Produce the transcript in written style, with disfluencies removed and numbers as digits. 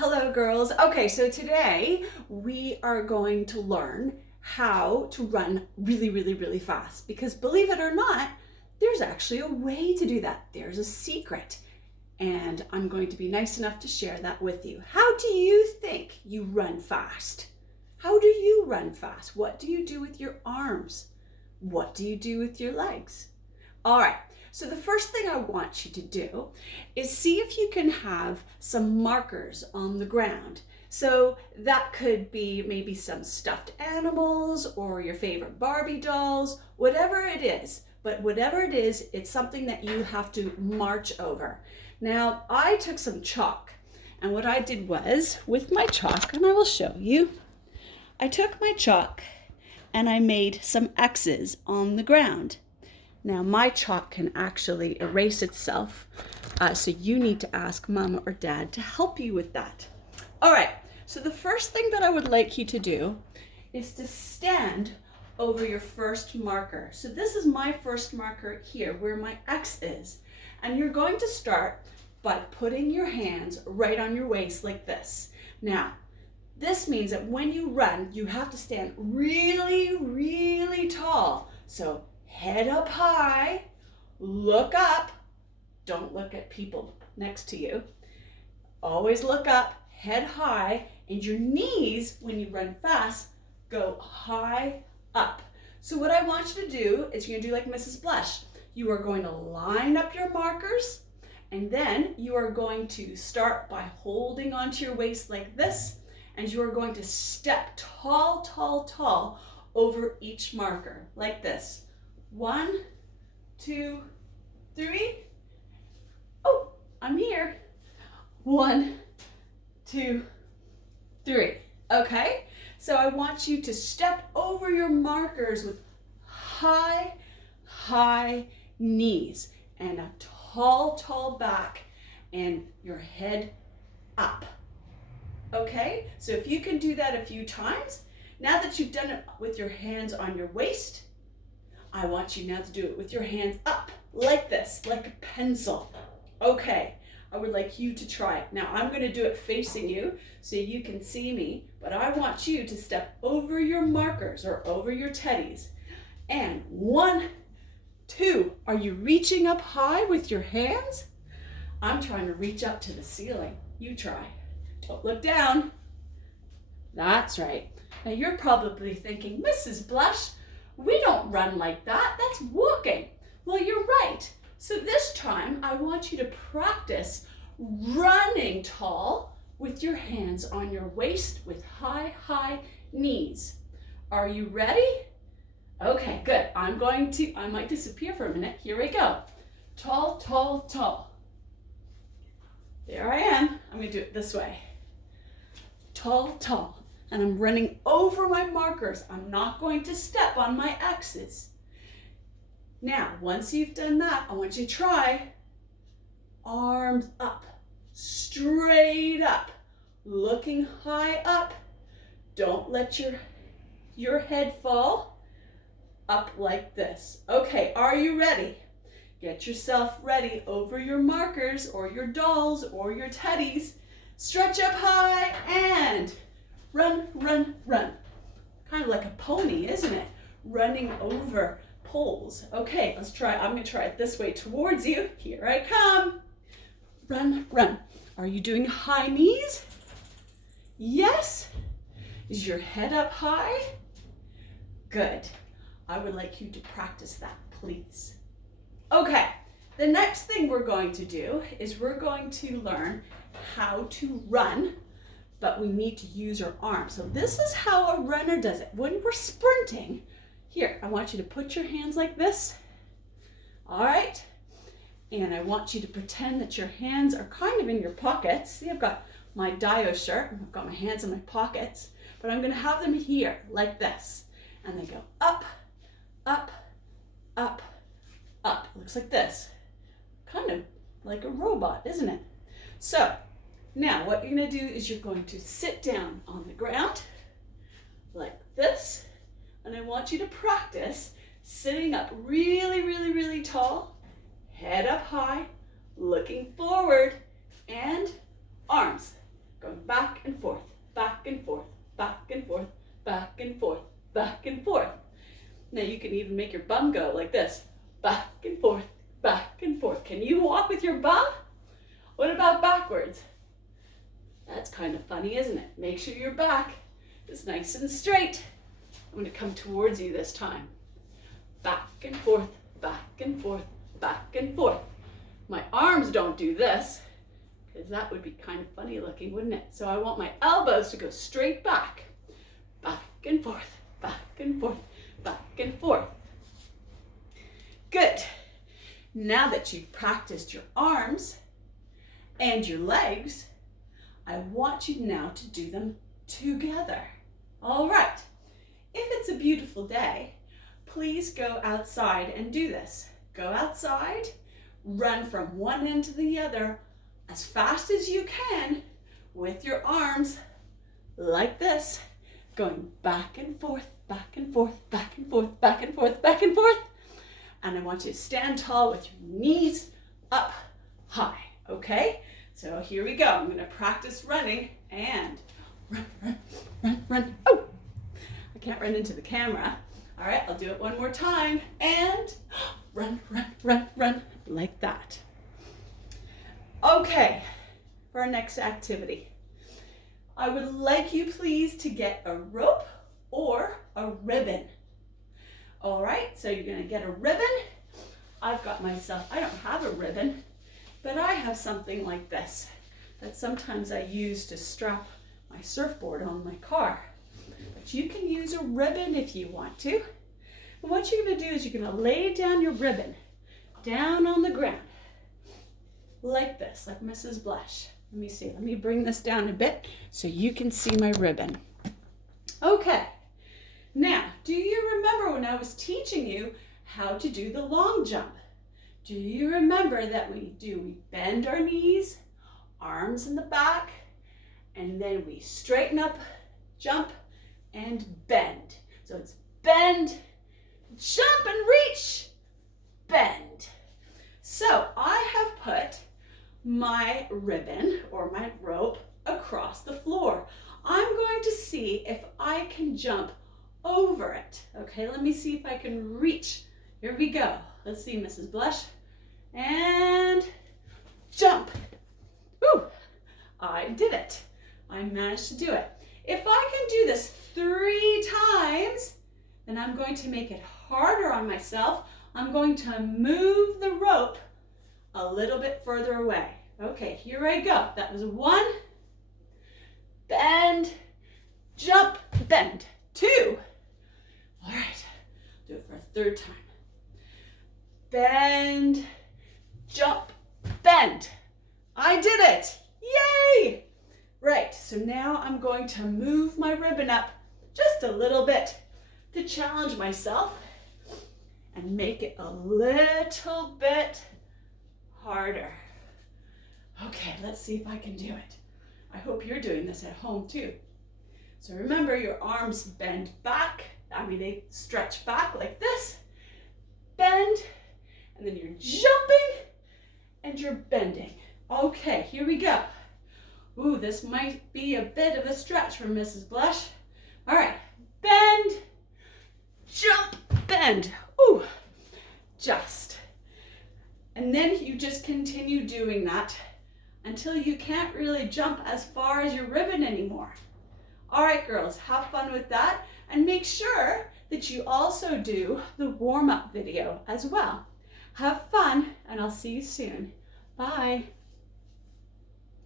Hello, girls. Okay, so today we are going to learn how to run really, really, really fast because believe it or not, there's actually a way to do that. There's a secret, and I'm going to be nice enough to share that with you. How do you think you run fast? How do you run fast? What do you do with your arms? What do you do with your legs? All right, so the first thing I want you to do is see if you can have some markers on the ground. So that could be maybe some stuffed animals or your favorite Barbie dolls, whatever it is. But whatever it is, it's something that you have to march over. Now, I took some chalk, and what I did was with my chalk, and I will show you, I took my chalk and I made some X's on the ground. Now my chalk can actually erase itself, so you need to ask mama or dad to help you with that. All right, so the first thing that I would like you to do is to stand over your first marker. So this is my first marker here where my X is. And you're going to start by putting your hands right on your waist like this. Now, this means that when you run, you have to stand really, really tall. So head up high, look up, don't look at people next to you. Always look up, head high, and your knees, when you run fast, go high up. So what I want you to do is you're gonna do like Mrs. Blush. You are going to line up your markers, and then you are going to start by holding onto your waist like this, and you are going to step tall, tall, tall over each marker like this. 1, 2, 3. Oh, I'm here. 1, 2, 3. Okay, so I want you to step over your markers with high, high knees and a tall, tall back and your head up. Okay, so if you can do that a few times, now that you've done it with your hands on your waist, I want you now to do it with your hands up, like this, like a pencil. Okay, I would like you to try it. Now I'm gonna do it facing you so you can see me, but I want you to step over your markers or over your teddies. And 1, 2, are you reaching up high with your hands? I'm trying to reach up to the ceiling. You try. Don't look down. That's right. Now you're probably thinking, Mrs. Blush, we don't run like that. That's walking. Well, you're right. So this time I want you to practice running tall with your hands on your waist with high, high knees. Are you ready? Okay, good. I might disappear for a minute. Here we go. Tall, tall, tall. There I am. I'm gonna do it this way. Tall, tall. And I'm running over my markers. I'm not going to step on my X's. Now, once you've done that, I want you to try arms up, straight up, looking high up. Don't let your head fall, up like this. Okay, are you ready? Get yourself ready over your markers or your dolls or your teddies. Stretch up high and run, run, run. Kind of like a pony, isn't it? Running over poles. Okay, let's try. I'm going to try it this way towards you. Here I come. Run, run. Are you doing high knees? Yes? Is your head up high? Good. I would like you to practice that, please. Okay, the next thing we're going to do is we're going to learn how to run, but we need to use our arms. So this is how a runner does it. When we're sprinting, here, I want you to put your hands like this. All right, and I want you to pretend that your hands are kind of in your pockets. See, I've got my Dio shirt, I've got my hands in my pockets, but I'm gonna have them here like this. And they go up, up, up, up. It looks like this. Kind of like a robot, isn't it? So now what you're gonna do is you're going to sit down on the ground like this. And I want you to practice sitting up really, really, really tall, head up high, looking forward, and arms going back can even make your bum go like this. Back and forth, back and forth. Can you walk with your bum? What about backwards? That's kind of funny, isn't it? Make sure your back is nice and straight. I'm going to come towards you this time. Back and forth, back and forth, back and forth. My arms don't do this, because that would be kind of funny looking, wouldn't it? So I want my elbows to go straight back. Back and forth, back and forth, back and forth. Good. Now that you've practiced your arms and your legs, I want you now to do them together. All right. If it's a beautiful day, please go outside and do this. Go outside, run from one end to the other as fast as you can with your arms like this, going back and forth, back and forth, back and forth, back and forth, back and forth. And I want you to stand tall with your knees up high, okay? So here we go. I'm going to practice running and run, run, run, run. Oh, I can't run into the camera. All right, I'll do it one more time. And run, run, run, run, like that. Okay, for our next activity, I would like you please to get a rope or a ribbon. All right, so you're going to get a ribbon. I've got myself, I don't have a ribbon, but I have something like this that sometimes I use to strap my surfboard on my car. But you can use a ribbon if you want to. And what you're going to do is you're going to lay down your ribbon down on the ground like this, like Mrs. Blush. Let me see, let me bring this down a bit so you can see my ribbon. Okay, now, do you remember when I was teaching you how to do the long jump? Do you remember that we bend our knees, arms in the back, and then we straighten up, jump, and bend. So it's bend, jump and reach, bend. So I have put my ribbon or my rope across the floor. I'm going to see if I can jump over it. Okay, let me see if I can reach. Here we go. Let's see, Mrs. Blush. And jump. Woo! I did it. I managed to do it. If I can do this 3 times, then I'm going to make it harder on myself. I'm going to move the rope a little bit further away. Okay, here I go. That was 1, bend, jump, bend. 2. All right, do it for a 3rd time. Bend, jump, bend. I did it. Yay! Right, so now I'm going to move my ribbon up just a little bit to challenge myself and make it a little bit harder. Okay, let's see if I can do it. I hope you're doing this at home too. So remember, your arms bend back. They stretch back like this. Bend, and then you're jumping and you're bending. Okay, here we go. Ooh, this might be a bit of a stretch for Mrs. Blush. All right, bend, jump, bend. Ooh, just. And then you just continue doing that until you can't really jump as far as your ribbon anymore. All right, girls, have fun with that. And make sure that you also do the warm-up video as well. Have fun, and I'll see you soon. Bye.